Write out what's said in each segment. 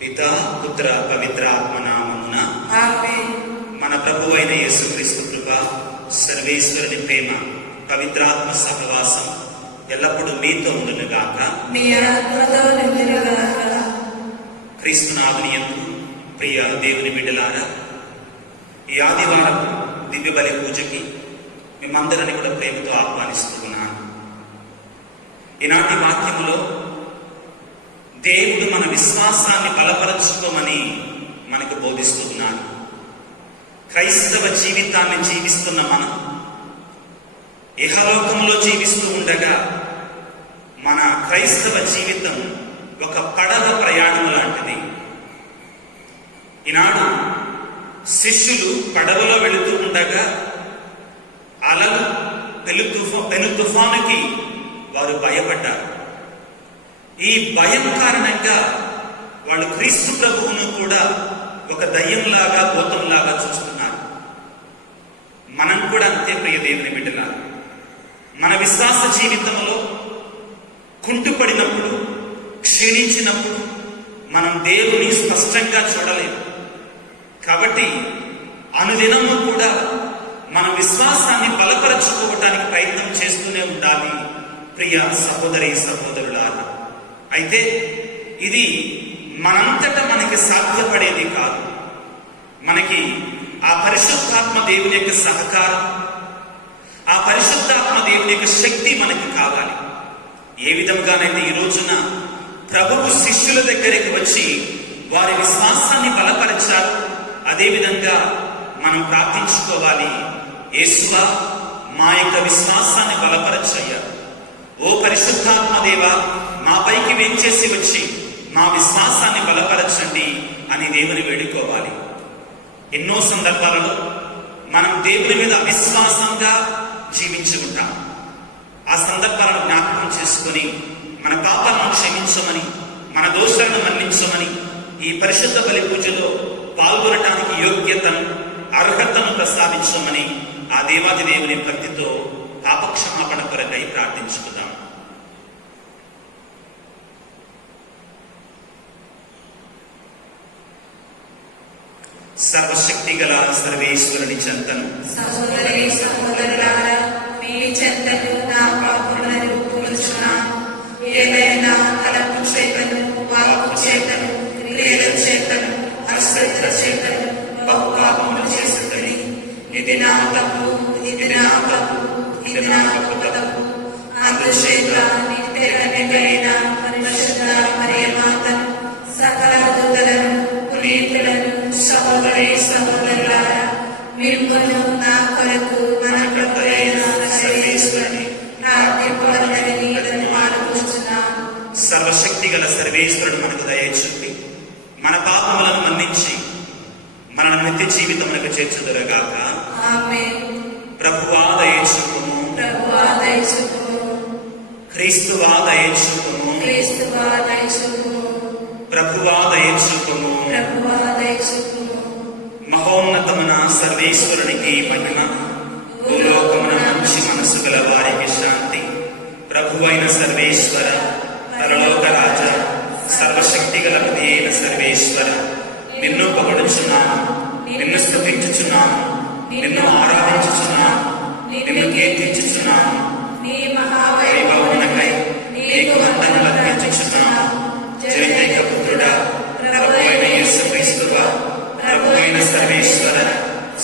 పితా పుత్ర పవిత్ర ఆత్మ నామమున ఆమేన్. మన ప్రభు అయిన యేసుక్రీస్తు కృప, సర్వేశ్వరుని ప్రేమ, పవిత్రాత్మ సహవాసం ఎల్లప్పుడూ మీతో ఉండునుగాక. మీ ఆత్మతో నిండునుగాక. క్రీస్తునాథుని యందు ప్రియ దేవుని బిడ్డలారా, ఈ ఆదివారం దివ్య బలి పూజకి మిమ్మందరిని కూడా ప్రేమతో ఆహ్వానిస్తూ ఉన్నాను. ఈనాటి వాక్యములో దేవుడు మన విశ్వాసాన్ని బలపరచుకోమని మనకు బోధిస్తూ ఉన్నారు. క్రైస్తవ జీవితాన్ని జీవిస్తున్న మనం ఇహలోకంలో జీవిస్తూ ఉండగా మన క్రైస్తవ జీవితం ఒక పడవ ప్రయాణం లాంటిది. ఈనాడు శిష్యులు పడవలో వెళుతూ ఉండగా అలలు పెను తుఫానుకి వారు భయపడ్డారు. ఈ భయం కారణంగా వాళ్ళు క్రీస్తు ప్రభువును కూడా ఒక దయ్యంలాగా, భూతంలాగా చూస్తున్నారు. మనం కూడా అంతే ప్రియ దేవుని బిడ్డలారా. మన విశ్వాస జీవితంలో కుంటుపడినప్పుడు, క్షీణించినప్పుడు మనం దేవుని స్పష్టంగా చూడలేము. కాబట్టి అనుదినము కూడా మన విశ్వాసాన్ని బలపరచుకోవటానికి ప్రయత్నం చేస్తూనే ఉండాలి ప్రియ సహోదరి సహోదరులారా. అయితే ఇది మనంతట మనకి సాధ్యపడేది కాదు. మనకి ఆ పరిశుద్ధాత్మ దేవుని యొక్క సహకారం, ఆ పరిశుద్ధాత్మ దేవుని యొక్క శక్తి మనకి కావాలి. ఏ విధంగానైతే ఈ రోజున ప్రభువు శిష్యుల దగ్గరికి వచ్చి వారి విశ్వాసాన్ని బలపరచారు, అదేవిధంగా మనం ప్రార్థించుకోవాలి. యేసువా, మా యొక్క విశ్వాసాన్ని బలపరచయ్యా. ఓ పరిశుద్ధాత్మ దేవా, మా పైకి వేంచేసి వచ్చి మా విశ్వాసాన్ని బలపరచండి అని దేవుని వేడుకోవాలి. ఎన్నో సందర్భాలలో మనం దేవుని మీద అవిశ్వాసంగా జీవించి ఉంటాం. ఆ సందర్భాలను జ్ఞాపకం చేసుకొని మన పాపాలను క్షమించమని, మన దోషాలను మన్నించమని, ఈ పరిశుద్ధ బలి పూజలో పాల్గొనటానికి యోగ్యతను, అర్హతను ప్రసాదించమని ఆ దేవాది దేవుని భక్తితో పాపక్షమాపణ కొరకై ప్రార్థించుకుందాం. సర్వశక్తి గల సర్వేశ్వరుని చెంతను సహోదరి సహోదరులారా, మీ చెంతను నా పాపములను ఒప్పుకొనుచున్నాను. ఏదైనా తలపు చేతను, వాక్కు చేతను, క్రియల చేతను, అశ్రద్ధ చేతను బహు పాపములు చేసితిని. ఇది నా తప్పు, ఇది నా తప్పు, ఇది నా గొప్ప తప్పు. అందుచేత నిత్యకన్యకైన పరిశుద్ధ మరియమాతను, సకల దూతలను, పునీతులను, సహోదరి సహోదరులారా, మిమ్మును నా కొరకు మన ప్రభు అయిన సర్వేశ్వరుని ప్రార్థింపవలెనని ఇతను ఆలోచిస్తున్నాను. సర్వశక్తి గల సర్వేశ్వరుడు మనకు దయచూపి మన పాపములను మన్నించి మనను నిత్య జీవితమునకు చేర్చుదురుగాక. ఆమేన్. ప్రభువా దయచూపుము, ప్రభువా దయచూపుము, క్రీస్తువా దయచూపుము, క్రీస్తువా దయచూపుము, ప్రభువా దయచూపుము. ప్రభువా దయచూపుము. మహోన్నతమున సర్వేశ్వరునికి మహిమ, భూలోకమున మంచి మనసు గల వారికి శాంతి. ప్రభువైన సర్వేశ్వర, పరలోక రాజ, సర్వశక్తి గల పతి అయిన సర్వేశ్వర, నిన్ను పొగడుచున్నాను, నిన్ను స్తుతించుచున్నాను, నిన్ను ఆరాధించుచున్నాను, నిన్ను కీర్తించుచున్నాను. నీ మహావైభవమునకై నీకు వందనములు అర్పించుచున్నాను. జగదేక పుత్రుడా, ప్రభువైన యేసుక్రీస్తువా, ప్రభువైన సర్వేశ్వర,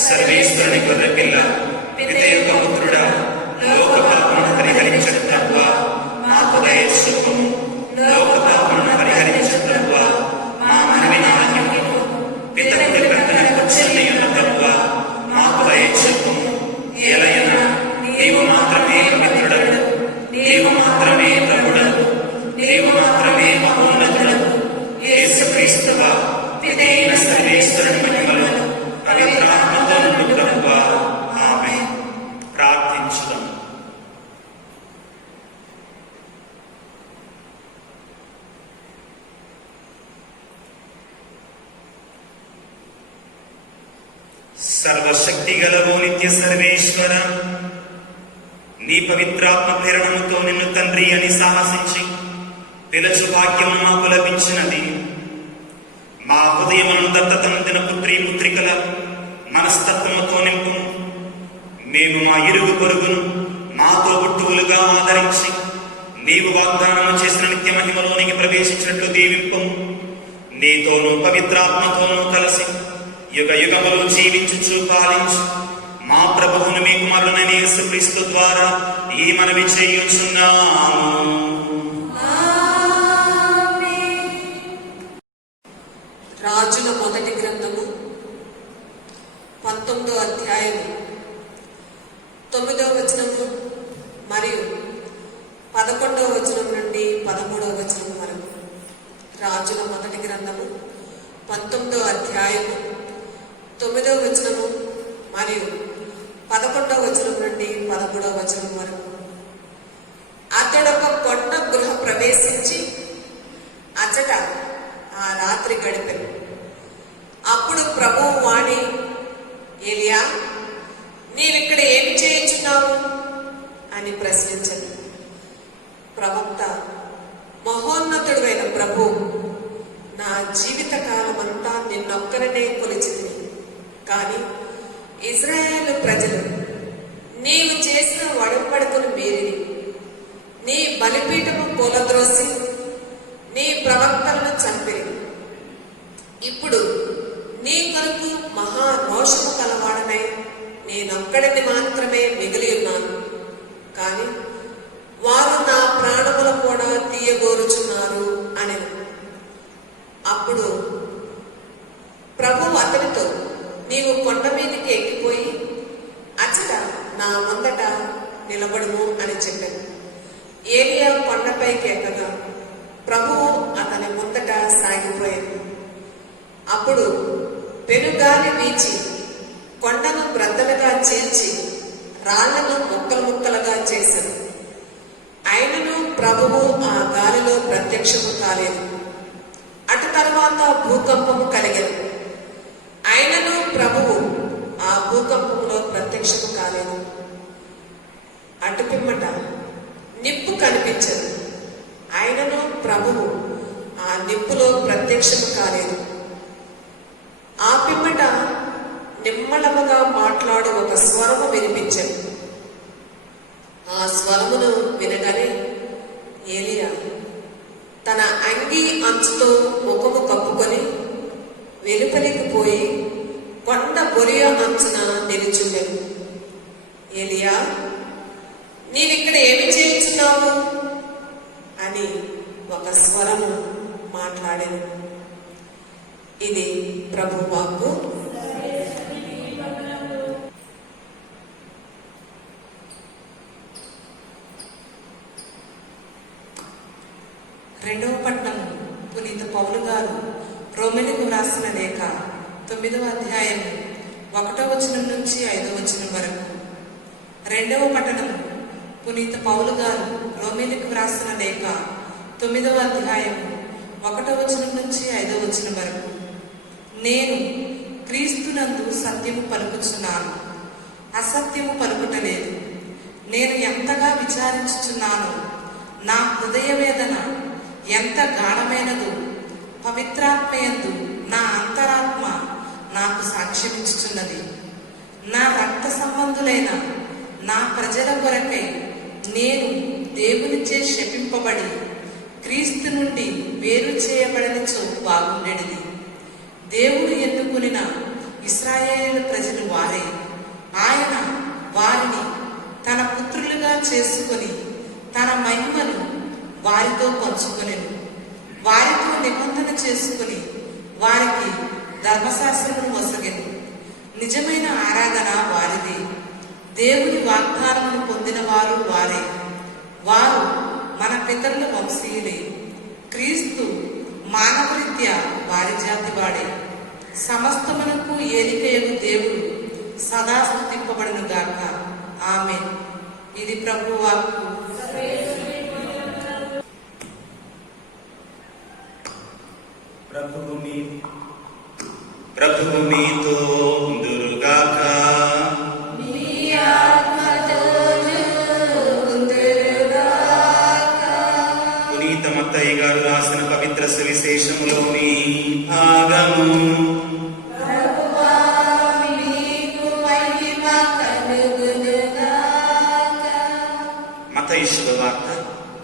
సర్వేశ్వరుని గొర్రెపిల్ల, పిత యొక్క పుత్రుడా, లోక పాపమును పరిహరించు ప్రభువా, మాకు దయచూపుము. లోక పాపమును పరిహరించు ప్రభువా, మా మనవి ఆలకింపుము. పిత కుడి ప్రక్కన కూర్చుని ఉన్న ప్రభువా, మాకు దయచూపుము. ఏలయన నీవు మాత్రమే పవిత్రుడవు, నీవు మాత్రమే ప్రభుడవు, నీవు మాత్రమే మహోన్నతుడవు. యేసుక్రీస్తువా, పితైన సర్వేశ్వరుని మహిమలో పవిత్రాత్మతో నుండి ప్రభువా. ఆమేన్. ప్రార్థించుదాం. సర్వశక్తి గలవో నిత్య సర్వేశ్వర, నీ పవిత్రాత్మ ప్రేరణముతో నిన్ను తండ్రి అని సాహసించి పిలచు భాగ్యము మాకు లభించినది. హృదయములను దత్తతందిన పుత్రి పుత్రికల మనస్తత్వముతో నింపు. మేము మా ఇరుగు పొరుగును మాతో పుట్టువులుగా ఆదరించి నీవు వాగ్దానము చేసిన నిత్య మహిమలోనికి ప్రవేశించినట్లు దీవింపము. నీతోనూ పవిత్రాత్మతోనూ కలిసి యుగ యుగములు జీవించుచు పాలించు మా ప్రభువును మీ కుమారుడైన యేసుక్రీస్తు ద్వారా ఈ మనవి చేయుచున్నాము. రాజుల మొదటి గ్రంథము 19వ అధ్యాయము 9వ వచనము మరియు 11వ వచనం నుండి 13వ వచనం వరకు. రాజుల మొదటి గ్రంథము 19వ అధ్యాయము 9వ వచనము మరియు 11వ వచనం నుండి 13వ వచనం వరకు. అతడొక కొండ గృహ ప్రవేశించి అచ్చట ఆ రాత్రి గడిపాను. అప్పుడు ప్రభువు వాణి, ఏలియా, నీవిక్కడ ఏమి చేయించున్నావు అని ప్రశ్నించను. ప్రవక్త, మహోన్నతుడైన ప్రభు, నా జీవిత కాలమంతా నిన్నొక్కరనే కొలిచింది. కానీ ఇజ్రాయేలు ప్రజలు నీవు చేసిన ఒడంబడికను మీరిని, నీ బలిపీఠము కూలద్రోసి నీ ప్రవక్తలను చంపిరి. ఇప్పుడు నీ కొరకు మహా రోషము కలవాడనై నేనొక్కడిని మాత్రమే మిగిలి ఉన్నాను. కానీ వారు నా ప్రాణములు కూడా తీయగోరుచున్నారు అని. అప్పుడు ప్రభువు అతనితో, నీవు కొండ మీదకి ఎక్కిపోయి అచ్చట నా ముందట నిలబడుము అని చెప్పాను. ఏలియా కొండపైకి ఎక్కగా ప్రభువు అతని ముందట సాగిపోయాడు. అప్పుడు పెనుగాలి వీచి కొండను బ్రద్దలుగా చీల్చి రాళ్లను ముక్కలు ముక్కలుగా చేశాను. అయినను ప్రభువు ఆ గాలిలో ప్రత్యక్షము కాలేదు. అటు తర్వాత భూకంపము కలిగను. అయినను ప్రభువు ఆ భూకంపములో ప్రత్యక్షము కాలేదు. అటు పిమ్మట నిప్పు కనిపించదు. అయినను ప్రభువు ఆ నిప్పులో ప్రత్యక్షము కాలేదు. ఆ పిమ్మట నిమ్మళముగా మాట్లాడు ఒక స్వరము వినిపించను. ఆ స్వరమును వినగానే ఏలియా తన అంగీ అంచుతో ముఖము కప్పుకొని వెలుపలికి పోయి కొండ బొరియ అంచున నిలుచుండెను. ఏలియా, నీవిక్కడ ఏమి చేయించున్నావు అని ఒక స్వరము మాట్లాడెను. ఇది ప్రభు వాక్కు. రెండవ పట్టణం పునీత పౌలు గారు రోమిలకు వ్రాసిన లేఖ 9వ అధ్యాయం 1వ వచనం నుంచి 5వ వచనం వరకు. రెండవ పట్టణం పునీత పౌలు గారు రోమిలకు వ్రాసిన లేఖ 9వ అధ్యాయం 1వ వచనం నుంచి 5వ వచనం వరకు. నేను క్రీస్తునందు సత్యము పలుకుచున్నాను, అసత్యము పలుకుటలేదు. నేను ఎంతగా విచారించుచున్నానో, నా హృదయ వేదన ఎంత గాఢమైనదో పవిత్రాత్మయందు నా అంతరాత్మ నాకు సాక్ష్యమిచ్చుచున్నది. నా రక్త సంబంధులైన నా ప్రజల కొరకై నేను దేవునిచే శపింపబడి క్రీస్తు నుండి వేరు చేయబడినచో బాగుండేది. దేవుడు ఎన్నుకునిన ఇశ్రాయేలు ప్రజలు వారే. ఆయన వారిని తన పుత్రులుగా చేసుకొని తన మహిమను వారితో పంచుకొనెను. వారితో నిబంధన చేసుకుని వారికి ధర్మశాస్త్రమును వసగెను. నిజమైన ఆరాధన వారిదే. దేవుని వాగ్దానమును పొందిన వారు వారే. వారు మన పితరుల వంశీయులే. క్రీస్తు మానవరీత్యా వారి జాతి వాడే. సమస్తమునకు ఏలికయగు దేవుడు సదా స్తుతింపబడును గాక. ఆమేన్. ఇది ప్రభువు వాక్కు. ప్రభువు మీతో ఉందురుగాక. పునీత మత్తయి గారు రాసిన పవిత్ర సువిశేషములోని భాగము. ప్రభువా మీకు మహిమ కలుగునుగాక. మత్తయి శుభవార్త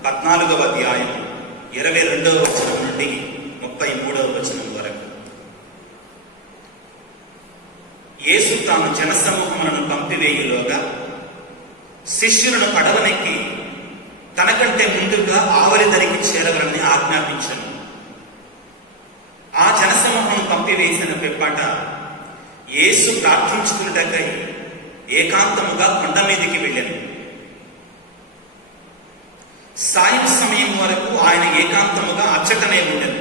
14వ అధ్యాయం 22వ వచనం నుండి 33వ వచనం వరకు. యేసు తాను జనసమూహములను పంపివేయులోగా శిష్యులను పడవనెక్కి తనకంటే ముందుగా ఆవలి ధరికి చేరవలని ఆజ్ఞాపించను. ఆ జనసమూహం పంపివేసిన పిమ్మట యేసు ప్రార్థించుకున్నటకై ఏకాంతముగా కొండ మీదికి వెళ్ళాను. సాయం సమయం వరకు ఆయన ఏకాంతముగా అచ్చటనే ఉండెను.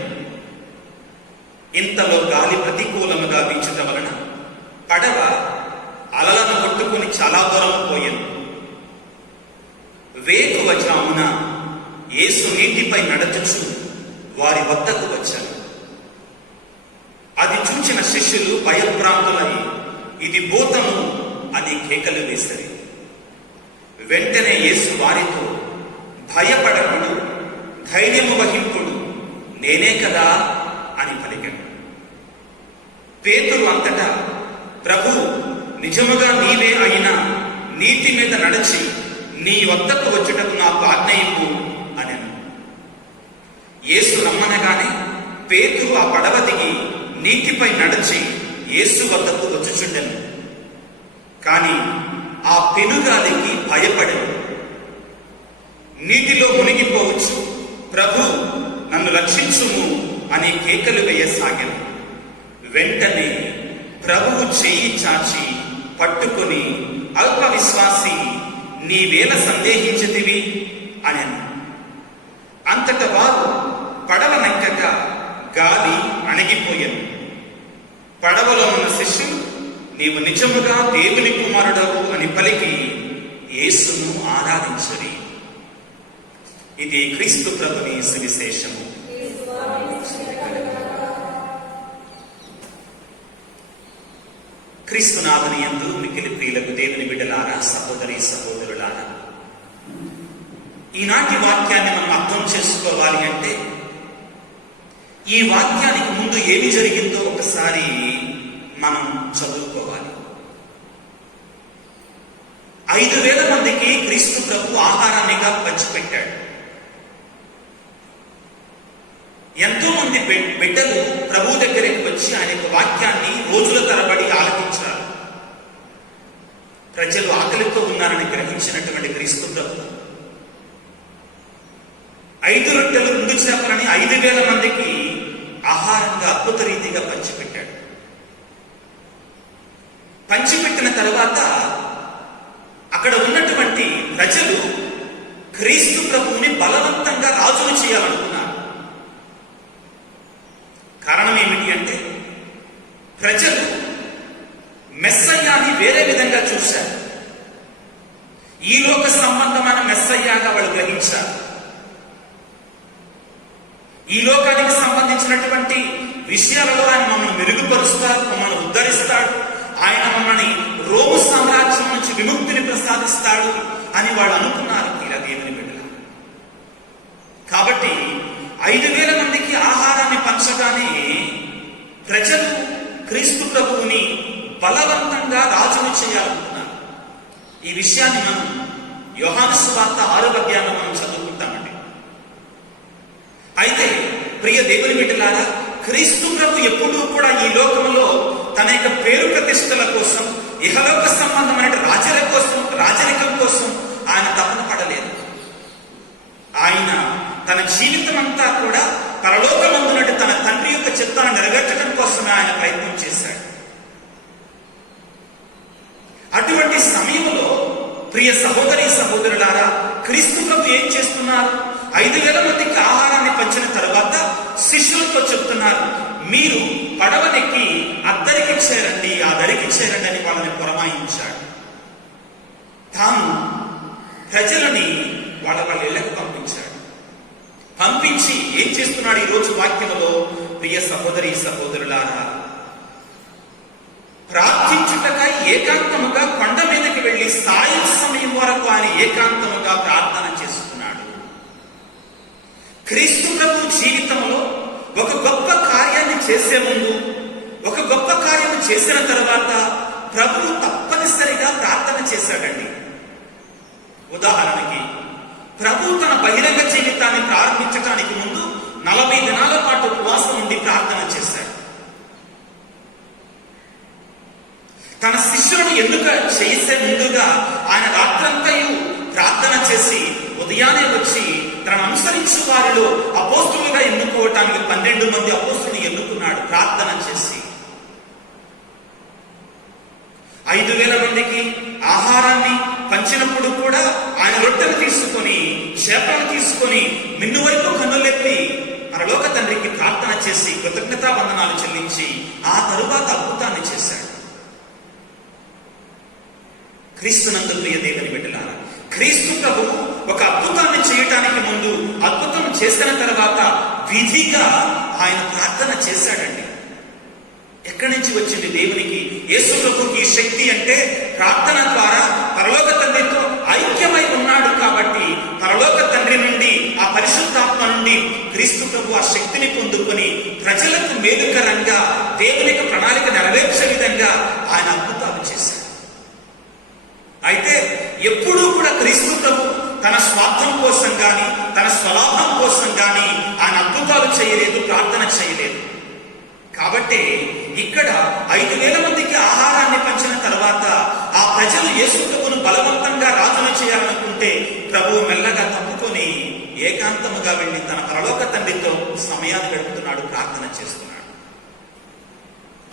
ఇంతలో గాలి ప్రతికూలముగా వీచుట వలన పడవ అలలను కొట్టుకుని చాలా దూరం పోయాను. వేకువ జామున యేసు నీటిపై నడచుచు వారి వద్దకు వచ్చాను. అది చూచిన శిష్యులు భయభ్రాంతులై ఇది భూతము అని కేకలు వేశారు. వెంటనే యేసు వారితో, భయపడకుడు, ధైర్యము వహింపుడు, నేనే కదా అని పలికాడు. పేతురు అంతటా, ప్రభు, నిజముగా నీవే అయినా నీటి మీద నడిచి నీ వద్దకు వచ్చుటకు నాకు ఆజ్ఞయింపు అనెను. యేసు రమ్మనగానే పేతురు ఆ పడవ దిగి నీటిపై నడిచి యేసు వద్దకు వచ్చుచుండెను. కాని ఆ పెనుగాలికి భయపడెను. నీటిలో మునిగిపోవచ్చు, ప్రభు నన్ను రక్షించుము అని కేకలు వేయసాగాను. వెంటనే ప్రభువు చెయ్యి చాచి పట్టుకొని, అల్ప విశ్వాసి, నీవేళ సందేహించితివి అనెను. అంతట వారు పడవ నెక్కగా గాలి అణగిపోయాను. పడవలో ఉన్న శిష్యులు, నీవు నిజముగా దేవుని కుమారుడవు అని పలికి యేసును ఆరాధించరి. ఇది క్రీస్తు ప్రభుని సువిశేషము. క్రీస్తునాథుని యందు మిక్కిలి ప్రియులకు దేవుని బిడ్డలారా, సహోదరి సహోదరులారా, ఈనాటి వాక్యాన్ని మనం అర్థం చేసుకోవాలి అంటే ఈ వాక్యానికి ముందు ఏమి జరిగిందో ఒకసారి మనం చదువుకోవాలి. 5,000 మందికి క్రీస్తు ప్రభు ఆహారాన్నిగా పంచిపెట్టాడు. ఎంతో మంది బిడ్డలు ప్రభు దగ్గరికి వచ్చి ఆయన యొక్క వాక్యాన్ని రోజుల తరబడి ఆలకించారు. ప్రజలు ఆకలితో ఉన్నారని గ్రహించినటువంటి క్రీస్తు ప్రభు 5 రొట్టెలు 2 చేపలని 5,000 మందికి ఆహారంగా అద్భుత రీతిగా పంచిపెట్టాడు. పంచిపెట్టిన తరువాత అక్కడ ఉన్నటువంటి ప్రజలు క్రీస్తు ప్రభువుని బలవంతంగా రాజును చేయాలనుకున్నారు. కారణం ఏమిటి అంటే ప్రజలు మెస్సయ్యాని వేరే విధంగా చూశారు. ఈ లోక సంబంధమైన మెస్సయ్యాగా వాళ్ళు గ్రహించారు. ఈ లోకానికి సంబంధించినటువంటి విషయాలలో ఆయన మమ్మల్ని మెరుగుపరుస్తాడు, మమ్మల్ని ఉద్ధరిస్తాడు, ఆయన మమ్మల్ని రోము సామ్రాజ్యం నుంచి విముక్తిని ప్రసాదిస్తాడు అని వాళ్ళు అనుకున్నారు. ఇలా దేవుని బిడ్డల కాబట్టి 5,000 మందికి ఆహారాన్ని పంచగానే ప్రజలు క్రీస్తు ప్రభువుని బలవంతంగా రాజును చేయాలనుకున్నారు. ఈ విషయాన్ని మనం యోహాను సువార్త 6వ అధ్యాయంలో మనం చదువుకుంటామండి. అయితే ప్రియ దేవుని బిడ్డలారా, క్రీస్తు ప్రభు ఎప్పుడూ కూడా ఈ లోకంలో తన యొక్క పేరు ప్రతిష్టల కోసం, ఇహలోక సంబంధమైన రాజరికం కోసం ఆయన తపన పడలేదు. ఆయన తన జీవితం అంతా కూడా పరలోకమందునటి తన తండ్రి యొక్క చిత్తాన్ని నెరవేర్చడం కోసమే ఆయన ప్రయత్నం చేశాడు. అటువంటి సమయంలో ప్రియ సహోదరి సహోదరులారా, క్రీస్తు ప్రభు ఏం చేస్తున్నారు? 5,000 మందికి ఆహారాన్ని పంచిన తర్వాత శిష్యులతో చెప్తున్నారు, మీరు పడవనెక్కి అద్దరికి చేరండి, ఆ దరికి చేరండి అని వాళ్ళని పురమాయించాడు. తాను ప్రజలని వాళ్ళ ఇళ్లకు పంపించాడు. పంపించి ఏం చేస్తున్నాడు? ఈరోజు వాక్యంలో ప్రియ సహోదరి సహోదరులారా, ప్రార్థించుటకై ఏకాంతముగా కొండ మీదకి వెళ్లి సాయం సమయం వరకు ఆయన ఏకాంతముగా ప్రార్థన చేస్తున్నాడు. క్రీస్తు ప్రభు జీవితంలో ఒక గొప్ప కార్యాన్ని చేసే ముందు, ఒక గొప్ప కార్యం చేసిన తర్వాత ప్రభువు తప్పనిసరిగా ప్రార్థన చేశాడండి. ఉదాహరణకి ప్రభు తన బహిరంగ జీవితాన్ని ప్రారంభించడానికి ముందు 40 దినాల పాటు ఉపవాసం ఉండి ప్రార్థన చేశాడు. తన శిష్యులను ఎన్నుక చేసే ముందుగా ఆయన రాత్రంతయు ప్రార్థన చేసి ఉదయాన్నే వచ్చి తనను అనుసరించు వారిలో అపోస్తులుగా ఎన్నుకోవటానికి 12 మంది అపోస్తులను ఎన్నుకున్నాడు ప్రార్థన చేసి. 5,000 మందికి ఆహారాన్ని పంచినప్పుడు కూడా ఆయన రొట్టెలు తీసుకొని, చేపలను తీసుకొని మిన్ను వైపు కన్నులెత్తి పరలోక తండ్రికి ప్రార్థన చేసి కృతజ్ఞతా వందనాలు చెల్లించి ఆ తరువాత అద్భుతాన్ని చేశాడు. క్రీస్తునందు ప్రియ దేవుని బిడ్డలారా, క్రీస్తు ప్రభువు ఒక అద్భుతాన్ని చేయటానికి ముందు, అద్భుతం చేసిన తర్వాత విధిగా ఆయన ప్రార్థన చేశాడండి. ఎక్కడి నుంచి వచ్చింది దేవునికి, యేసు ప్రభువుకి ఈ శక్తి అంటే ప్రార్థన ద్వారా పరలోక తండ్రితో ఐక్యమై ఉన్నాడు కాబట్టి పరలోక తండ్రి నుండి, ఆ పరిశుద్ధాత్మ నుండి క్రీస్తు ప్రభు ఆ శక్తిని పొందుకొని ప్రజలకు మేలుకరంగా దేవునికి ప్రణాళిక నెరవేర్చే విధంగా ఆయన అద్భుతాలు చేశాడు. అయితే ఎప్పుడూ కూడా క్రీస్తు ప్రభు తన స్వార్థం కోసం గాని, తన స్వలాభం కోసం గాని ఆయన అద్భుతాలు చేయలేదు, ప్రార్థన చేయలేదు. కాబట్టి ఇక్కడ 5,000 మందికి ఆహారాన్ని పంచిన తర్వాత ఆ ప్రజలు యేసు ప్రభువును బలవంతంగా రాజును చేయాలనుకుంటే ప్రభువు మెల్లగా తప్పుకొని ఏకాంతముగా వెళ్ళి తన పరలోక తండ్రితో సమయాన్ని గడుపుతున్నాడు, ప్రార్థన చేస్తున్నాడు.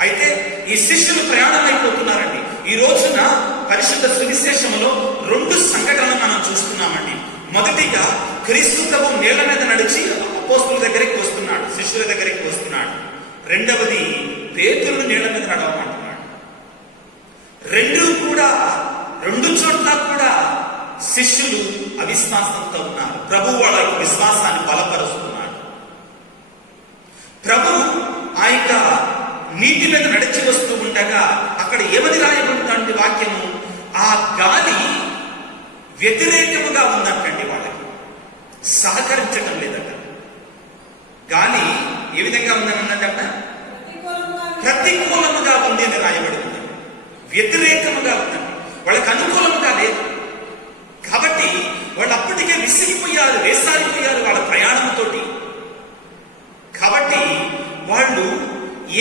అయితే ఈ శిష్యులు ప్రయాణం అయిపోతున్నారండి. ఈ రోజున పరిశుద్ధ సువిశేషంలో 2 సంఘటనలు మనం చూస్తున్నామండి. మొదటిగా క్రీస్తు ప్రభు నీళ్ల మీద నడిచి అపోస్తుల దగ్గరికి వస్తున్నాడు, శిష్యుల దగ్గరికి వస్తున్నాడు. రెండవది పేతురును నీళ్ల మీద నడవమంటున్నాడు. రెండు చోట్ల కూడా శిష్యులు అవిశ్వాసంతో ఉన్నారు. ప్రభు వాళ్ళ విశ్వాసాన్ని బలపరుస్తున్నాడు. ప్రభు ఆ యొక్క నీటి మీద నడిచి వస్తూ ఉండగా అక్కడ ఏమని రాయబడుతుంది వాక్యము, ఆ గాలి వ్యతిరేకముగా ఉందంటండి, వాళ్ళకి సహకరించటం లేదట. గాలి ఏ విధంగా ఉందని ఉందంట, ప్రతికూలముగా ఉంది అని రాయబడుతుంది. వ్యతిరేకముగా ఉందండి, వాళ్ళకి అనుకూలముగా లేదు. కాబట్టి వాళ్ళు అప్పటికే విసిగిపోయారు, వేసారిపోయారు వాళ్ళ ప్రయాణంతోటి. కాబట్టి వాళ్ళు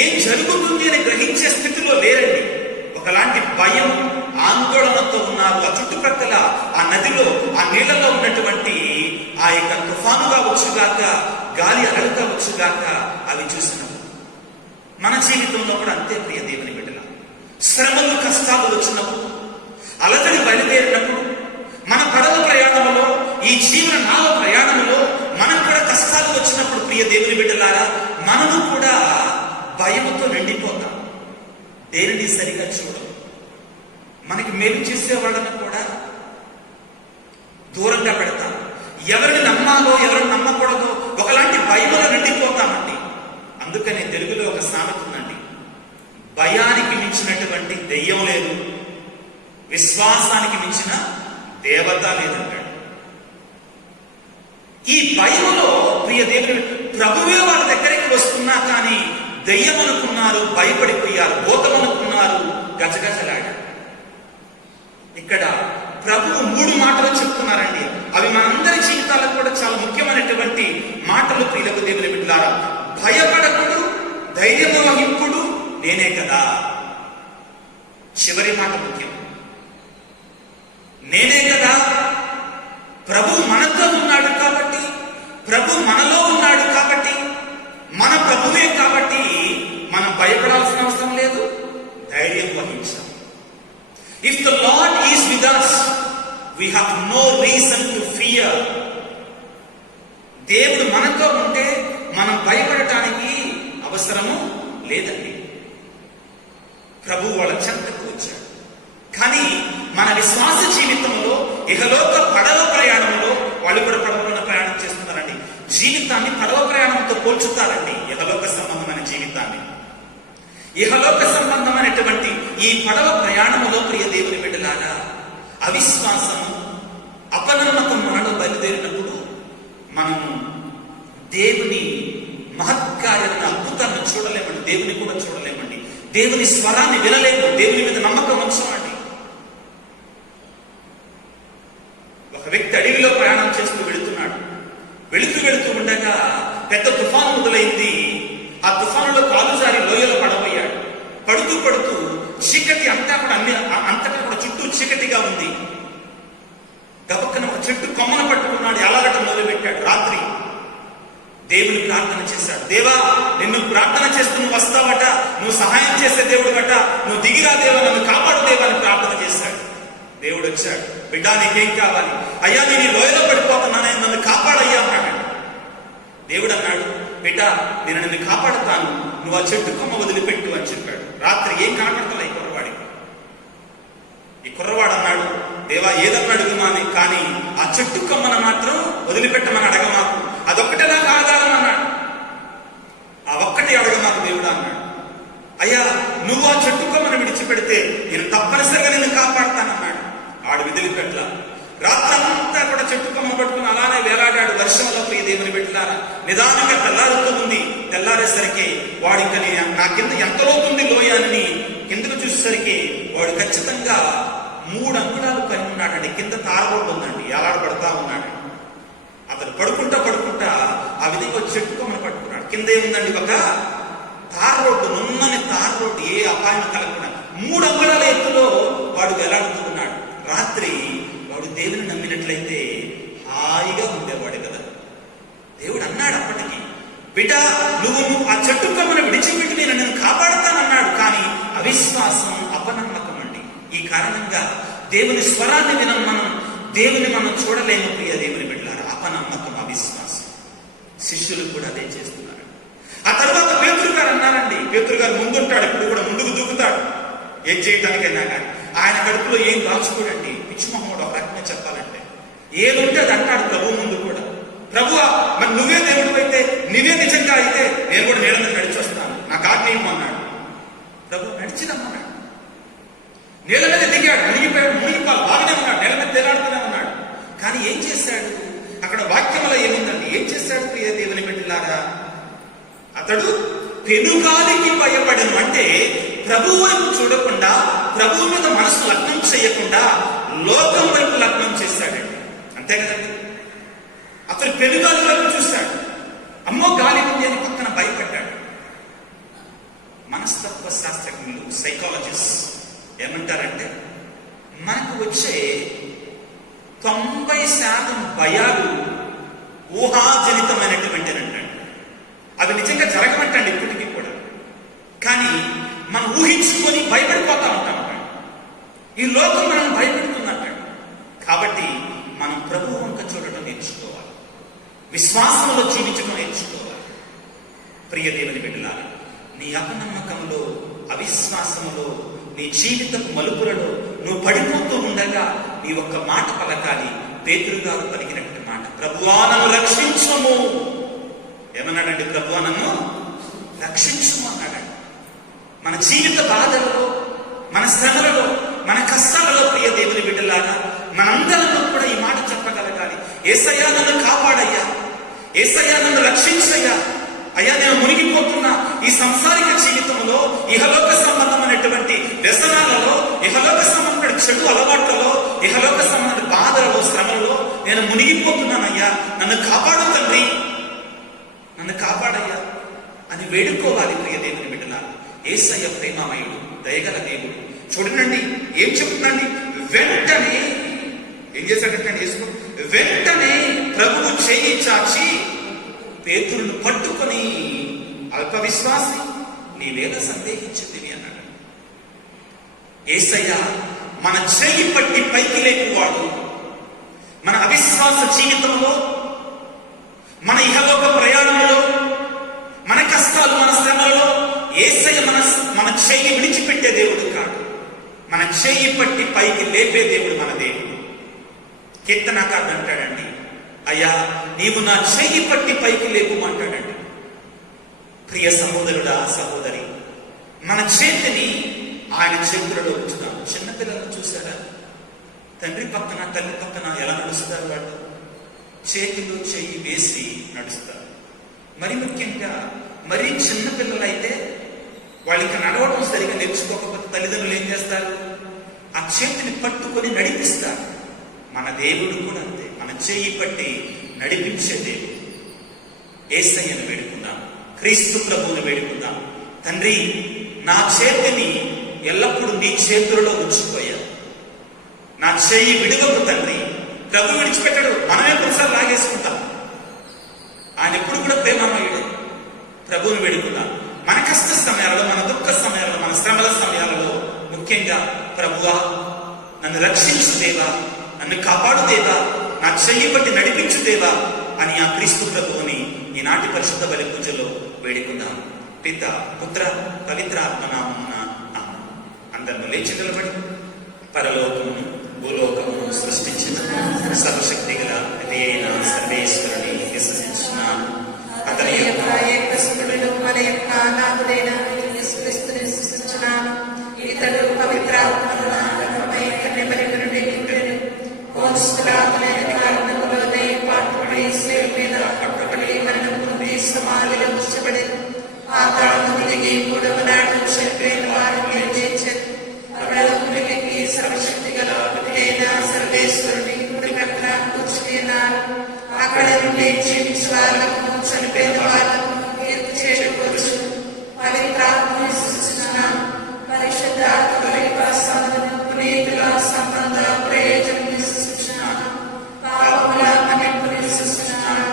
ఏం జరుగుతుంది అని గ్రహించే స్థితిలో లేరండి. ఒకలాంటి భయం, ఆందోళనతో ఉన్నారు. ఆ చుట్టుప్రక్కల ఆ నదిలో, ఆ నీళ్లలో ఉన్నటువంటి ఆ యొక్క తుఫానుగా వచ్చుగాక, గాలి అలలుగా వచ్చుగాక అవి చూసినప్పుడు మన జీవితంలో కూడా అంతే ప్రియ దేవుని బిడ్డల. శ్రమలు, కష్టాలు వచ్చినప్పుడు, అలజడి బయలుదేరినప్పుడు, మన పడవ ప్రయాణంలో, ఈ జీవన నావ ప్రయాణంలో మనకు కూడా కష్టాలు వచ్చినప్పుడు ప్రియ దేవుని బిడ్డలారా, మనము కూడా భయముతో నిండిపోతాం. దేనిని సరిగా చూడం. మనకి మేలు చేసే వాళ్ళని కూడా దూరంగా పెడతాం. ఎవరిని నమ్మాలో, ఎవరిని నమ్మకూడదో ఒకలాంటి భయములో నిండిపోతామండి. అందుకని తెలుగులో ఒక సామెత ఉందండి, భయానికి మించినటువంటి దెయ్యం లేదు, విశ్వాసానికి మించిన దేవత లేదంటాడు. ఈ భయములో ప్రియ దేవుడు ప్రభువే వాళ్ళ దగ్గరికి వస్తున్నా కానీ దెయ్యం అనుకున్నారు, భయపడిపోయారు. భూతం అనుకున్నారు, గజగజలాడారు. ఇక్కడ ప్రభువు 3 మాటలు చెప్తున్నారండి. అవి మనందరి జీవితాలకు కూడా చాలా ముఖ్యమైనటువంటి మాటలు ప్రియులకు దేవుని బిడ్డలారా. భయపడకుడు, ధైర్యము వహింపుడు నేనే కదా. చివరి మాట ముఖ్యం. నేనే కదా. ప్రభు మనతో ఉన్నాడు కాబట్టి, ప్రభు మనలో ఉన్నాడు కాబట్టి, మన ప్రభువే కాబట్టి మనం భయపడాల్సిన అవసరం లేదు, ధైర్యం వహించాలి. If the lord is with us, we have no reason to fear. దేవుడు మనతో ఉంటే మనం భయపడటానికి అవసరము లేదండి. ప్రభు వాళ్ళ చెంతకు వచ్చాడు. కానీ మన విశ్వాస జీవితంలో, ఇహలోక పడవ ప్రయాణంలో వాళ్ళు కూడా పడవలో ప్రయాణం చేస్తున్నారండి. జీవితాన్ని పడవ ప్రయాణంతో పోల్చుతారండి. ఇహలోక సంబంధమైన జీవితాన్ని, ఇహలోక సంబంధమైనటువంటి ఈ పడవ ప్రయాణంలో ప్రియ దేవుని బిడ్డలాగా అవిశ్వాసము, అపనమ్మకం మనలో బయలుదేరినప్పుడు మనము దేవుని మహత్కార్యాన్ని, అద్భుతాన్ని చూడలేమండి. దేవుని కూడా చూడలేమండి. దేవుని స్వరాన్ని వినలేము. దేవుని మీద నమ్మకం ఉంచమండి. ఒక వ్యక్తి అడవిలో ప్రయాణం చేస్తూ వెళుతున్నాడు. వెళుతూ ఉండగా పెద్ద తుఫాను మొదలైంది. ఆ తుఫానులో కాలు జారి లోయలో పడబోయాడు. పడుతూ చీకటి అంతటా కూడా చుట్టూ చీకటిగా ఉంది. గబక్కన ఒక చెట్టు కొమ్మన పట్టుకున్నాడు. ఎలాగటం మొదలుపెట్టాడు. రాత్రి దేవుని ప్రార్థన చేశాడు. దేవా, నిన్ను ప్రార్థన చేస్తూ నువ్వు వస్తావట, నువ్వు సహాయం చేసే దేవుడు గట, నువ్వు దిగిరా దేవా, నన్ను కాపాడు దేవా అని ప్రార్థన చేశాడు. దేవుడు వచ్చాడు. బిడ్డా, నీకేం కావాలి? అయ్యా, నేను ఈ లోయలో పడిపోతున్నాను, నన్ను కాపాడయ్యా అన్నాడు. దేవుడు అన్నాడు, బిడ్డా, నేను నిన్ను కాపాడుతాను, నువ్వు ఆ చెట్టు కొమ్మ వదిలిపెట్టు అని చెప్పాడు. రాత్రి ఏం కనపడతలే ఈ కుర్రవాడు అన్నాడు, దేవా, ఏదన్నాడు విమాని, కానీ ఆ చెట్టు కొమ్మను మాత్రం వదిలిపెట్టమని అడగమాకు, అదొక్కటే నాకు ఆధారం అన్నాడు. ఆ ఒక్కటి అడగమాకు దేవుడు అన్నాడు. అయ్యా, నువ్వు ఆ చెట్టు కొమ్మను విడిచిపెడితే నేను తప్పనిసరిగా నిన్ను కాపాడుతానన్నాడు. ఆడు వదిలిపెట్ల. రాత్రంతా కూడా చెట్టు కొమ్మ పట్టుకుని అలానే వేలాడాడు. వర్షంలో ప్రియ దేవుని పెట్టారా, నిదానంగా తెల్లారుతూ ఉంది. తెల్లారేసరికి వాడు ఇంకా నా కింద ఎంత లోతుంది లోయ అని కిందకు చూసేసరికి వాడు ఖచ్చితంగా 3 అంగుళాలు పైన ఉన్నాడండి. కింద తారబోర్డు ఉందండి, ఎలాడబడతా ఉన్నాడు. అతను పడుకుంటా ఆ విధంగా చెట్టు కొమ్మను పట్టుకున్నాడు. కింద ఏముందండి, ఒక తార్ రోడ్డు, నున్నని తార్ రోడ్డు, ఏ అపాయం కలగకుండా 3 అంగుళాల ఎత్తులో వాడు వేలాడుతూ ఉన్నాడు. రాత్రి వాడు దేవుని నమ్మినట్లయితే హాయిగా ఉండేవాడు కదా. దేవుడు అన్నాడు అప్పటికి, బిడ్డ, నువ్వు ఆ చెట్టు కొమ్మను విడిచిపెట్టి నేను నిన్ను కాపాడుతానన్నాడు. కానీ అవిశ్వాసం, అపనమ్మకం అండి. ఈ కారణంగా దేవుని స్వరాన్ని దేవుని మనం చూడలేము ప్రియ దేవుని బిడ్డలారా. అపనమ్మకం, అవిశ్వాసం. శిష్యులు కూడా అదే చేస్తున్నారు. ఆ తర్వాత పేతురు గారు అన్నారండి. పేతురు గారు ముందుంటాడు, ఇప్పుడు కూడా ముందుకు దూకుతాడు ఏం చేయటానికైనా. కానీ ఆయన కడుపులో ఏం దాచుకోడండి. పిచ్చి మొహమ్మడు ఒక రకంగా చెప్పాలంటే ఏదుంటే అది అంటాడు ప్రభు ముందు కూడా. ప్రభువా, మరి నువ్వే దేవుడు అయితే, నువ్వే నిజంగా అయితే నేను కూడా నీళ్ళ మీద నడిచి వస్తాను, నాకు ఆజ్ఞ అన్నాడు. ప్రభు నడిచిదమ్మన్నాడు. నీళ్ళ మీద దిగాడు, మునిగిపాలు బాగానే ఉన్నాడు, నీళ్ళ మీద తేలాడుతూనే ఉన్నాడు. కానీ ఏం చేశాడు? అక్కడ వాక్యంలో ఏముందండి? ఏం చేశాడు ప్రియ దేవుని బిడ్డలారా? అతడు పెనుగాలికి భయపడను. అంటే ప్రభువు వైపు చూడకుండా, ప్రభువు మీద మనసు లగ్నం చేయకుండా లోకం వైపు లగ్నం చేశాడండి. అంతే కదండి. అతను పెనుగాలి వైపు చూశాడు. అమ్మో, గాలి ఉంది అని పక్కన భయపడ్డాడు. మనస్తత్వ శాస్త్రజ్ఞులు, సైకాలజిస్ట్ ఏమంటారంటే, మనకు వచ్చే 90% భయాలు ఊహాజనితమైనటువంటినంటే అవి నిజంగా జరగమంటండి ఇప్పటికీ కూడా. కానీ మనం ఊహించుకొని భయపడిపోతా ఉంటాం. ఈ లోకం మనం భయపెడుతుందంటాడు. కాబట్టి మనం ప్రభువు వంక చూడటం నేర్చుకోవాలి, విశ్వాసంలో జీవించడం నేర్చుకోవాలి. ప్రియ దేవుని బిడ్డలారా, నీ అపనమ్మకంలో, అవిశ్వాసములో, నీ జీవితపు మలుపులలో నువ్వు పడిపోతూ ఉండగా నీ ఒక్క మాట పలకాలి. పేతురు గారు పలికినటువంటి మాట, ప్రభువా నన్ను రక్షించుము. ఏమన్నాడండి? ప్రభువా నన్ను రక్షించుము అన్నాడండి. మన జీవిత బాధలలో, మన శ్రమలలో, మన కష్టాలలో ప్రియ దేవుని బిడ్డలాగా మనందరితో కూడా ఈ మాట చెప్పగలగాలి. యేసయ్యా నన్ను కాపాడయ్యా, యేసయ్యా నన్ను రక్షించయ్యా. అయ్యా, నేను మునిగిపోతున్నా ఈ సంసారిక జీవితంలో, ఇహలోక సంబంధమైనటువంటి వ్యసనాలలో, ఇహలోక సంబంధమైన చెడు అలవాట్లలో, ఇహలోక సంబంధమైన బాధలలో, శ్రమలలో నేను మునిగిపోతున్నానయ్యా, నన్ను కాపాడు తండ్రి, నన్ను కాపాడయ్యా అని వేడుకోవాలి. ప్రియ దేవుని బిడ్డలారా, యేసయ్య ప్రేమమయుడు, దయగల దేవుడు. చూడండి ఏం చెప్తుందండి. వెంటనే ఏం చేశాడంటే యేసు, వెంటనే ప్రభువు చెయ్యి చాచి పేతురును పట్టుకొని, అల్ప విశ్వాసి, నీవేళ సందేహించింది అన్నాడు. యేసయ్య మన చెయ్యి పట్టి పైకి లేకువాడు. మన అవిశ్వాస జీవితంలో, మన ఇహలోక ప్రయాణంలో, మన కష్టాలు, మన శ్రమలలో యేసయ్య మన చెయ్యి విడిచిపెట్టే దేవుడు కాదు. మన చెయ్యి పట్టి పైకి లేపే దేవుడు మన దేవుడు. కీర్తనకారుడు అంటాడండి, అయ్యా నీవు నా చెయ్యి పట్టి పైకి లేపుమంటాడండి. ప్రియ సహోదరుడా, సహోదరి, మన చేతిని ఆయన చేతులలో ఉంచుతాం. చిన్నపిల్లలను చూసారా? తండ్రి పక్కన, తల్లి పక్కన ఎలా నడుస్తారు వాళ్ళు? చేతిలో చెయ్యి వేసి నడుస్తారు. మరి ముఖ్యంగా మరీ చిన్న పిల్లలైతే వాళ్ళకి నడవడం సరిగా నేర్చుకోకపోతే తల్లిదండ్రులు ఏం చేస్తారు? ఆ చేతిని పట్టుకొని నడిపిస్తారు. మన దేవుడు కూడా అంతే, మన చేయి పట్టి నడిపించే దేవుడు. యేసయ్యను వేడుకుందాం, క్రీస్తు ప్రభువును వేడుకుందాం. తండ్రి, నా చేతిని ఎల్లప్పుడూ నీ చేతులలో ఉంచిపోయా, నా చేయి విడవకు తండ్రి. ప్రభు విడిచిపెట్టాడు, మనమే కొన్నిసార్లు లాగేసుకుంటాం. ఆయన ఎప్పుడు కూడా ప్రేమమయుడే. ప్రభువును వేడుకుందాం. మన కష్ట సమయాలలో, మన దుఃఖ సమయాలలో, మన శ్రమల సమయాలలో ముఖ్యంగా ప్రభువా నన్ను రక్షించు దేవా, నన్ను కాపాడు దేవా, నా చెయ్యి బట్టి నడిపించు దేవా అని ఆ క్రీస్తు ప్రభువుని ఈనాటి పరిశుద్ధ బలి పూజలో వేడుకుందాం. పిత, పుత్ర, పవిత్ర ఆత్మనామమున ఆమేన్. అందరూ లేచి నిలబడి పరలోకమును భూలోకమును సృష్టించిన సర్వశక్తి గల అయిన సర్వేశ్వరుని విశ్వసించున్నాను. అతని యొక్క ఏకసుతుడు మన యొక్క నాథుడైన యేసుక్రీస్తుని విశ్వసించున్నాను. ఇతడు పవిత్రాత్మపై కన్యమరియు నుండి పోన్సులాలైన కారణములో దయపాటుపడి శిలువ మీద పట్టుబడి మరణం పొంది సమాధిలో ఉంచబడి పాతాళము దిగి మూడవ నాడు చనిపోయిన వారిని లేచాడు. పరలోకమునికి సర్వశక్తి గల అయిన సర్వేశ్వరుని కుడి ప్రక్కన కూర్చుని ఉన్నారు. అక్కడ నుండి జీవించు వాళ్ళకు చనిపోయిన వాళ్ళకు తీర్పు చేయవచ్చు. పవిత్రాత్మను విశ్వసిస్తున్నాను. పరిశుద్ధాత్మ పునీతుల సంబంధ ప్రయోజనం విశ్వసిస్తున్నాను. పాపముల మన్నింపును విశ్వసిస్తున్నాను.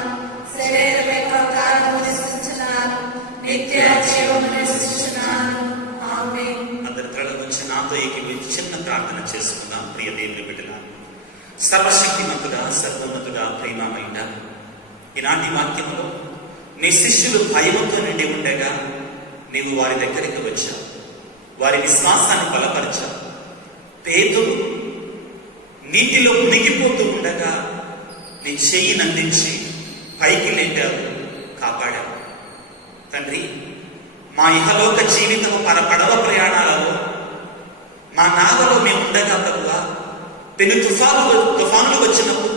శరీరం యొక్క కారణము విశ్వసిస్తున్నాను. నిత్య జీవమును విశ్వసిస్తున్నాను. ఆమేన్. అందరి త్వరగా వచ్చి నాతో ఏకీభవించి చిన్న ప్రార్థన చేసుకుందాం. ప్రియ దేవుని బిడ్డలారా, సర్వశక్తిమంతుడా, సర్వోన్నతుడా, ప్రేమమైన ఈనాటి వాక్యములో నీ శిష్యులు భయముతో నిండి ఉండగా నీవు వారి దగ్గరికి వచ్చావు, వారి విశ్వాసాన్ని బలపరిచావు. పేతురు నీటిలో మునిగిపోతూ ఉండగా నీ చెయ్యి నందించి పైకి లేపావు, కాపాడావు. తండ్రి, మా ఇహలోక జీవితము పడవ ప్రయాణాలలో మా నావలో మేము ఉండగా ప్రభువా, పెను తుఫానులు వచ్చినప్పుడు,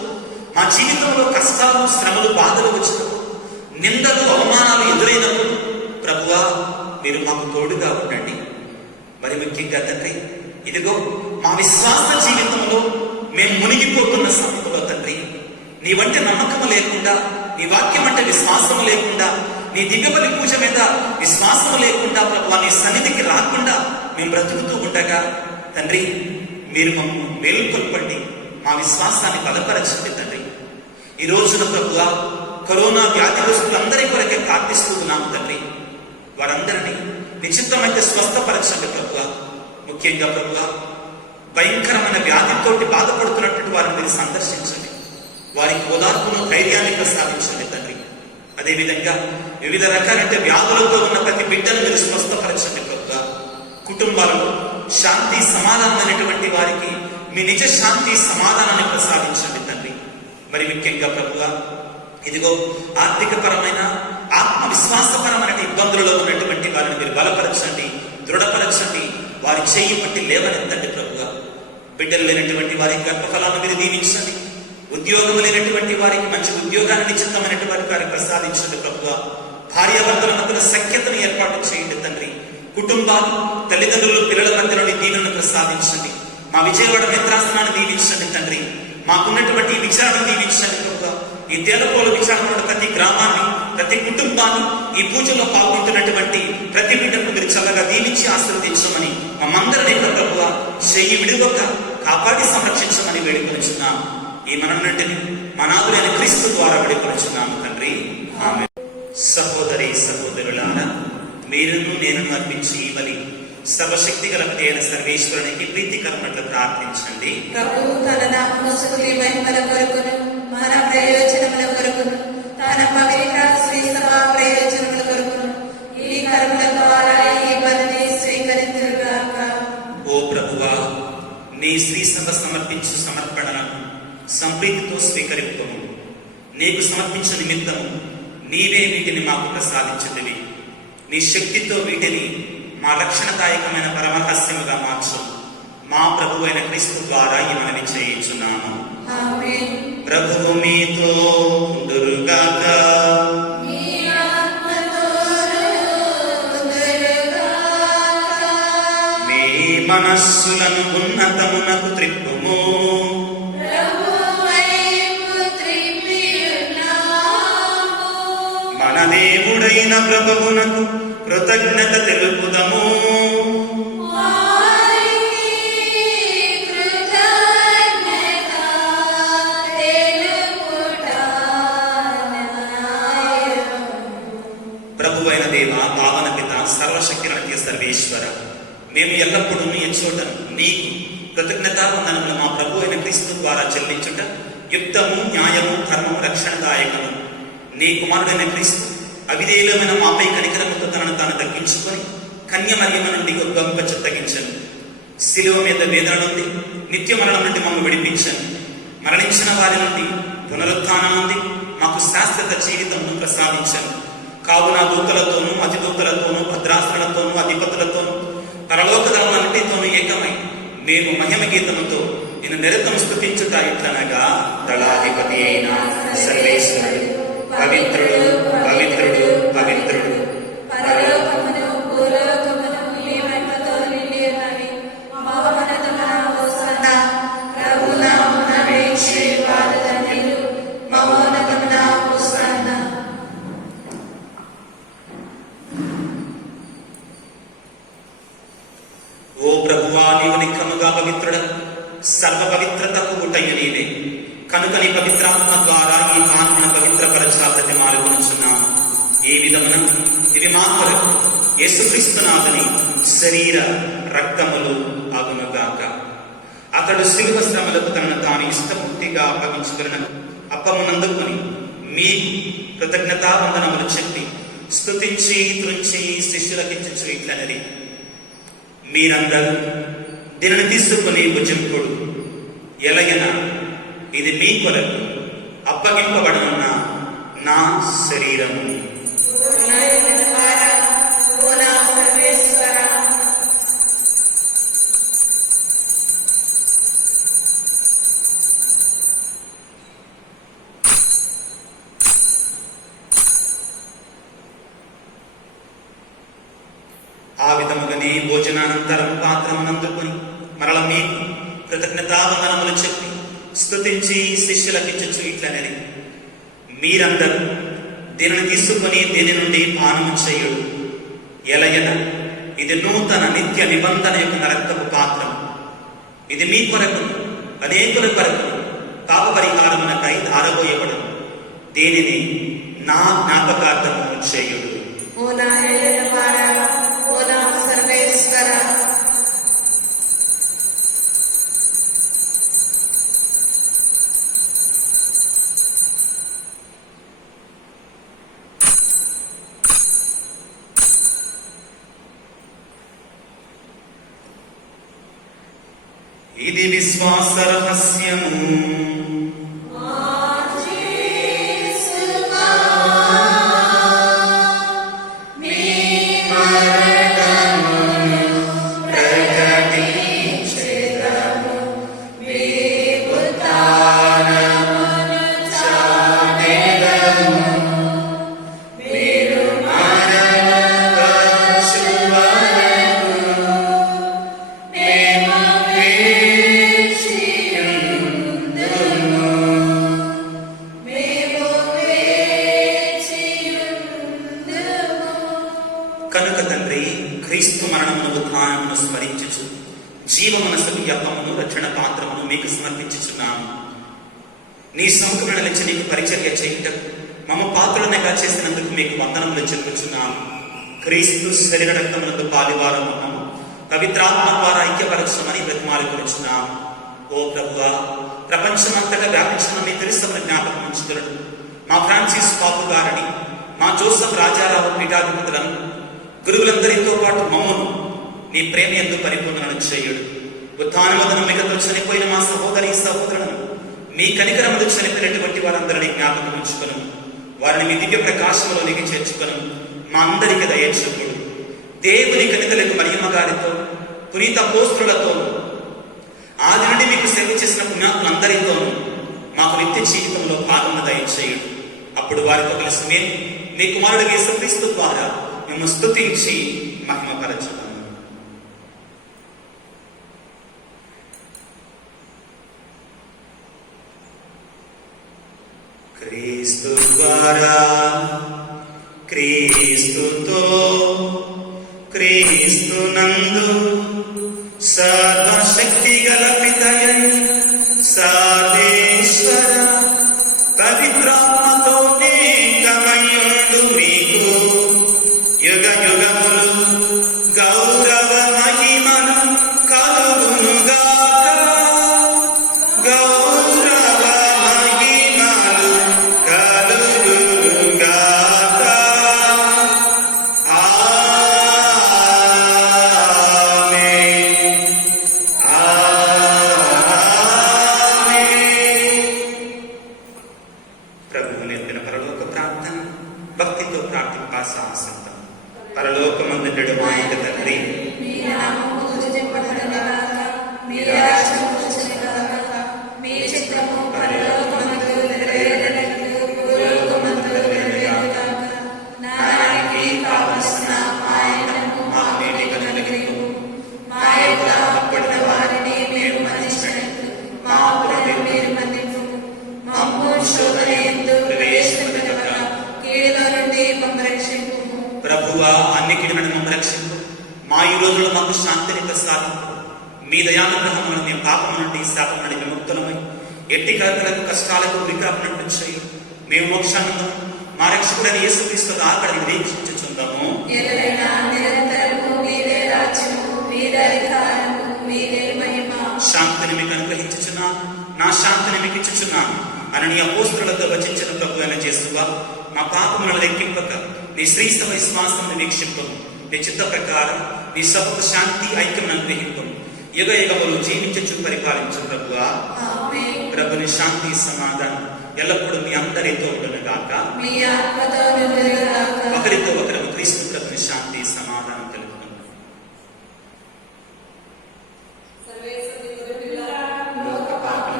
మా జీవితంలో కష్టాలు, శ్రమలు, బాధలు వచ్చినప్పుడు, నిందలు, అవమానాలు ఎదురైనప్పుడు ప్రభువా మీరు మాకు తోడుగా ఉండండి. మరి ముఖ్యంగా తండ్రి, ఇదిగో మా విశ్వాస జీవితంలో మేము మునిగిపోతున్న సమయంలో తండ్రి, నీ వంటి నమ్మకం లేకుండా, నీ వాక్యం అంటే విశ్వాసము లేకుండా, నీ దివ్యబలి పూజ మీద విశ్వాసము లేకుండా ప్రభువా నీ సన్నిధికి రాకుండా మేము బ్రతుకుతూ ఉండగా తండ్రి, మీరు మమ్మల్ని మేలుకొల్పండి, మా విశ్వాసాన్ని బలపరచండి తండ్రి. ఈ రోజున ప్రభువా కరోనా వ్యాధిగ్రస్తులందరి కొరకే ప్రార్థిస్తూ ఉన్నాము తండ్రి. వారందరినీ నిశ్చితమైతే స్వస్థపరచండి ప్రభువా. ముఖ్యంగా ప్రభువా భయంకరమైన వ్యాధితోటి బాధపడుతున్నటువంటి వారిని మీరు సందర్శించండి, వారికి ఓదార్పును, ధైర్యాన్ని ప్రసాదించండి తండ్రి. అదేవిధంగా వివిధ రకాలైన వ్యాధులతో ఉన్న ప్రతి బిడ్డను మీరు స్వస్థపరచండి ప్రభువా. కుటుంబాలలో శాంతి, సమాధానమైనటువంటి వారికి మీ నిజ శాంతి, సమాధానాన్ని ప్రసాదించండి తండ్రి. మరి ముఖ్యంగా ప్రభువా ఇదిగో ఆర్థిక పరమైన, ఆత్మవిశ్వాసపరమైన ఇబ్బందులలో ఉన్నటువంటి వారిని మీరు బలపరచండి, దృఢపరచండి, వారి చెయ్యి పట్టి లేవనెత్తండి ప్రభువా. బిడ్డలు లేనటువంటి వారికి గర్భఫలాన్ని మీరు దీవించండి, ఉద్యోగం లేనటువంటి వారికి మంచి ఉద్యోగాన్ని నిశ్చితమైనటువంటి వారికి ప్రసాదించండి ప్రభువా. భార్యాభర్తల మధ్యన సఖ్యతను ఏర్పాటు చేయండి తండ్రి. కుటుంబాలు, తల్లిదండ్రులు, పిల్లల మధ్యలోని దీవెనను ప్రసాదించండి. మా విజయవాడ మిత్రాసనాన్ని దీవించండి తండ్రి. మాకున్నటువంటి విచారణ దీవించండి ప్రభువా. ఈ తేలపోల విచారణ ప్రతి గ్రామాన్ని, ప్రతి కుటుంబాన్ని, ఈ పూజలో పాల్గొంటున్నటువంటి ప్రతి బిడ్డకు మీరు చల్లగా దీవించి ఆశీర్వదించమని మమ్మందరినీ ప్రభువా చెయ్యి విడువక కాపాడి సంరక్షించమని వేడుకొనిచున్నాము. ఈ మనం నుండి మనాదులైన క్రీస్తు ద్వారా వేడుకొనిచున్నాము తండ్రి. ఆమేన్. సహోదరి సహోదరులారా, మీరును నేను అర్పించి ఈ బలి సర్వశక్తి గల అయిన సర్వేశ్వరునికి ప్రీతికరమట్లు ప్రార్థించండి. ప్రభువు తన నామమును స్తుతి మహిమల కొరకును మన ప్రయోజనముల కొరకును తన పవిత్ర శ్రీ సభా ప్రయోజనముల కొరకును ఈ కర్మల ద్వారా ఈ బలిని స్వీకరించుగాక. ఓ ప్రభువా, నీ శ్రీ సభ సమర్పించు సమర్పణలను సంప్రీతితో స్వీకరింపము. నీకు సమర్పించు నిమిత్తము నీవే వీటిని మాకు ప్రసాదించుతివి. నీ శక్తితో వీటిని మా రక్షణదాయకమైన పరమరహస్యముగా మార్చు. మా ప్రభు అయిన క్రీస్తు ద్వారా ఈ మనవి చేయించున్నాము. ఆమేన్. ప్రభువు మీతో ఉండురుగాక. మీ ఆత్మతోను మనస్సులను ఉన్నతమునకు త్రిప్పుము. మన దేవుడైన ప్రభువునకు కృతజ్ఞత తెలుపుదము. ప్రభువైన దేవ, పావన పిత, సర్వశక్తి నడిచే సర్వేశ్వర, మేము ఎల్లప్పుడూ నీ చోట నీకు కృతజ్ఞతావందనములు మా ప్రభు అయిన క్రీస్తు ద్వారా చెల్లించుట యుక్తము, న్యాయము, ధర్మము, రక్షణదాయకము. నీ కుమారుడైన క్రీస్తు అవిధేయులమైన మాపై కనికరముతో తనను తాను తగ్గించుకొని కన్యమర్యమ నుండి ఉద్భవింప తగ్గించను. శిలువ మీద వేదన నుండి నిత్య మరణం నుండి మమ్మల్ని విడిపించను. మరణించిన వారి నుండి పునరుత్థానం నుండి మాకు శాశ్వత జీవితమును ప్రసాదించను. కావున దూతలతోనూ, అతిదూతలతోనూ, భద్రాసనలతోనూ, అధిపతులతోనూ, పరలోక దళములన్నిటితోనూ ఏకమై మేము మహిమ గీతముతో నిన్ను నిరంతరం స్తుతించుట ఇట్లనగా, దళాధిపతి అయిన సర్వేశ్వరుడు పవిత్రుడు, పవిత్రుడు, పవిత్రుడు. పరలోకమును భూలోకమును నీ మహిమతో నిండి ఉన్నవి. మహోన్నతమున హోసన్నా. ప్రభు నామమున వేచి వారు ధన్యులు. మహోన్నతమున హోసన్నా. ఓ ప్రభువా, నీవు నిక్కముగా పవిత్రుడ, సర్వ పవిత్రతకు ఊటయ్య నీవే. కనుక నీ పవిత్రాత్మ ద్వారా ఈ పాన్పున పవిత్రపరచ ప్రతిమాలుకొనుచున్నాము. ఏ విధమున ఇవి మా కొరకు యేసుక్రీస్తునాథుని శరీర రక్తములు అగునుగాక. అతడు శిలువ శ్రమలకు తనను తాను ఇష్టపూర్తిగా అప్పగించుకున్న అప్పమునందుకొని మీకు కృతజ్ఞతావందనములు చెప్పి స్తుతించి త్రుంచి శిష్యులకిచ్చుచు ఇట్లనది, మీరందరూ దీనిని తీసుకుని భుజింపుడు. ఎలయన ఇది మీ కొరకు అప్పగింపబడనున్న నా శరీరము. ఆ విధముగానే భోజనానంతరం పాత్రమునందుకొని మరల మీకు కృతజ్ఞతావందనములు చెప్పి స్తుతించి శిష్యులకిచ్చుచు ఇట్లనది, మీరందరూ దీనిని తీసుకొని దీని నుండి పానము చేయుడు. ఎలయన ఇది నూతన నిత్య నిబంధన యొక్క రక్తపు పాత్రం. ఇది మీ కొరకు అనేకుల కొరకు పాప పరిహారమునకై ధారబోయబడు. దీనిని నా జ్ఞాపకార్థము చేయుడు. ఓ నా హేళనవాడా, ఓ నా సర్వేశ్వర. ఇది విశ్వాస రహస్యము. కనుక తండ్రి, క్రీస్తు మరణమును ఉత్థానమును స్మరించుచు జీవమనసుకు అప్పమును రక్షణ పాత్రమును మీకు సమర్పించుచున్నాము. నీ సముఖమున నిలిచి నీకు పరిచర్య చేయుటకు మమ్మ పాత్రలనగా చేసినందుకు మీకు వందనములు చెప్పుచున్నాము. క్రీస్తు శరీర రక్తమునందు పాలివారము మమ్ము పవిత్రాత్మ ద్వారా ఐక్యపరచమని బ్రతిమాలుకొనుచున్నాము. ఓ ప్రభువా, ప్రపంచమంతటా వ్యాపించిన మీ తెలుసమును జ్ఞాపకం ఉంచుతున్నట్టు మా ఫ్రాన్సిస్ పాపు గారిని, మా జోసఫ్ రాజారావు పీఠాధిపతులను, గురువులందరితో పాటు మమ్మను నీ ప్రేమ యందు పరిపూర్ణను చేయుడు. ఉత్థానమదనం మిగతో చనిపోయిన మా సహోదరి సహోదరులను, మీ కనికరములు చనిపోయినటువంటి వారందరినీ జ్ఞాపకం ఉంచుకును. వారిని మీ దివ్య ప్రకాశంలోనికి చేర్చుకును. మా అందరికి దయచేయుడు. దేవుని కనికలకు మరియమ్మ గారితో, పునీత అపోస్తలులతో, ఆది నుండి మీకు సేవ చేసిన పుణ్యాత్ములందరితోనూ మాకు నిత్య జీవితంలో భాగమును దయచేయుడు. అప్పుడు వారితో కలిసి మేము మీ కుమారుడు యేసుక్రీస్తు ద్వారా మేము స్తుతించి మహిమపరచుతాము. క్రీస్తు ద్వారా క్రీస్తుతో క్రీస్తునందు సర్వశక్తి గల పితయైన సర్వేశ్వర పవిత్రాత్మతోనే గమయుండు మీకు యుగ యుగములు గౌరవ మహిమను కలుగునుగాక. గౌరవ మహిమలు కలుగునుగాక. ఆమేన్. ప్రభువు నేర్పిన పరలోక ప్రార్థన భక్తితో ప్రార్థింపా సాహసంతం. పరలోకమందుండెడు మా యొక్క తండ్రి, మీ నామము పూజింపబడునుగాక, మీ రాజ్యము వచ్చునుగాక, మీ చిత్తము పరలోకమందు నెరవేరునట్లు భూలోకమందు నెరవేరుగాక. నానాటికి కావలసిన మా అన్నము మాకు నేటికి అనుగ్రహించుము. మా యొక్క అప్పుడున్న వారిని మేము మన్నించినట్లు మా అప్పులను మీరు మన్నించుము. మమ్ము శోధన యందు ప్రవేశపెట్టక కీడులో నుండి మమ్ము రక్షింపుము. ప్రభువా అన్ని కీడులను మమ్మల్ని రక్షింపు. మా ఈ రోజుల్లో మాకు శాంతిని ప్రసాదింపు. మీ దయానుగ్రహం వలన మేము పాపం నుండి శాపం నుండి విముక్తులమై ఎట్టి కర్తలకు కష్టాలకు వికాపనట్టు చేయి. మేము మోక్షానందం మా రక్షకుడైన యేసుక్రీస్తు ఆకలిని వీక్షించుచుందాము. ఎల్లైనా నిరంతరము మీదే రాజ్యము, మీదే అధికారము, మీదే మహిమ. శాంతిని మీకు అనుగ్రహించుచున్నా, నా శాంతిని మీకు ఇచ్చుచున్నాను అని నీ అపోస్తలులతో వచించిన ప్రభు అయిన యేసువా, మా పాపములను లెక్కింపక నీ శ్రీస్త విశ్వాసమును వీక్షింపము. నీ చిత్త ప్రకారం నీ సభకు శాంతి ఐక్యం అనుగ్రహింపము. యుగ యుగములు జీవించచ్చు పరిపాలించు ప్రభువా. ఆమేన్. ప్రభుని శాంతి సమాధానం ఎల్లప్పుడూ మీ అందరితో ఉండునుగాక. మీ ఆత్మతో నిండునుగాక. ఒకరితో ఒకరు క్రీస్తు ప్రభుని శాంతి సమాధానం కలుగును.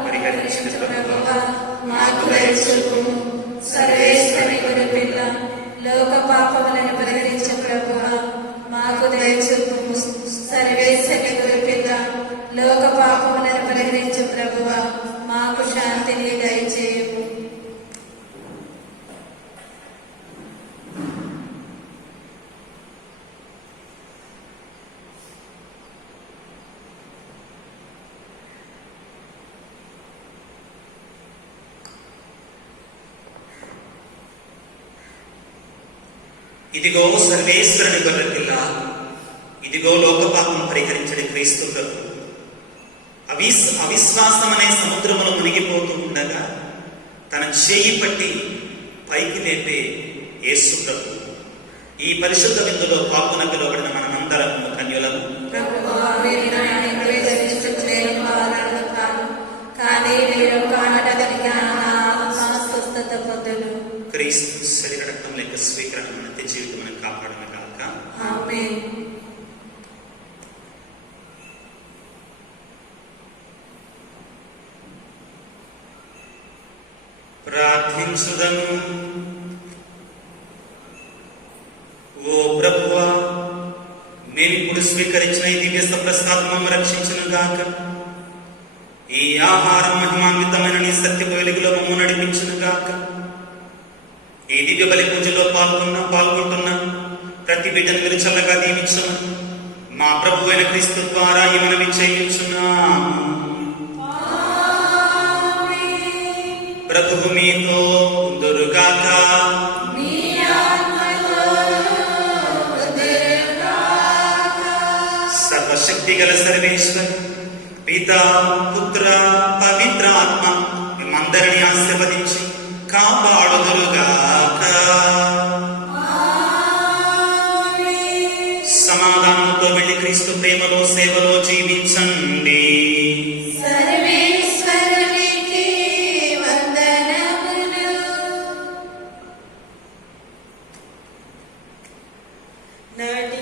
పరిహరించిన ప్రభువా, మాకు దయచూపుము. సర్వేశ్వరి గొర్రెపిల్ల, లోక పాపములను పరిహరించు ప్రభువా, మాకు దయచూపుము. సర్వేశ్వరి గొర్రెపిల్ల, లోక పాపములను పరిహరించు ప్రభువా, మాకు శాంతిని దయచేయము. ఇదిగో సర్వేశ్వరుని గొర్రెపిల్ల, ఇదిగో లోకపాపం పరిహరించడి క్రీస్తు ప్రభు. అవిశ్వాసం అనే సముద్రములో మునిగిపోతూ ఉండగా తన చేయి పట్టి పైకి లేపే యేసు ప్రభు. ఈ పరిశుద్ధ విందులో పాల్గొన పిలువబడిన మనమందరము కన్యులము. ప్రభువా, మీరు నన్ను ప్రవేశించుటకు నేను పాత్రుడను కాను, కానీ మీరు కానటగలిగిన నా ఆత్మ స్వస్థత పొందును. క్రీస్తు శరీర రక్తం లేక స్వీకరణ నిత్య జీవితం కాపాడను కాక. ఆమేన్. ప్రార్థించుదము. ఓ ప్రభువా, మేమిప్పుడు స్వీకరించిన ఈ దివ్య సప్రసాదము రక్షించును గాక. ఈ ఆహారం మహిమాన్వితమైన నీ సత్యపు వెలుగులో మమ్ము నడిపించును గాక. ఈ దివ్య బలి పూజలో పాల్గొంటున్న ప్రతి బిడ్డను మీరు చల్లగా దీవించమని మా ప్రభు అయిన క్రీస్తు ద్వారా ఈ మనవి చేయుచున్నాము. ప్రభువు మీతో ఉందురుగాక. మీ ఆత్మతోను ఉందురుగాక. సర్వశక్తి గల సర్వేశ్వర్ పిత పుత్ర పవిత్ర ఆత్మ మిమ్మందరిని ఆశీర్వదించి కాపాడుదురుగాక. సమాధానంతో వెళ్ళి క్రీస్తు ప్రేమలో సేవలో జీవించండి. సర్వేశ్వరునికి వందనములు. నటి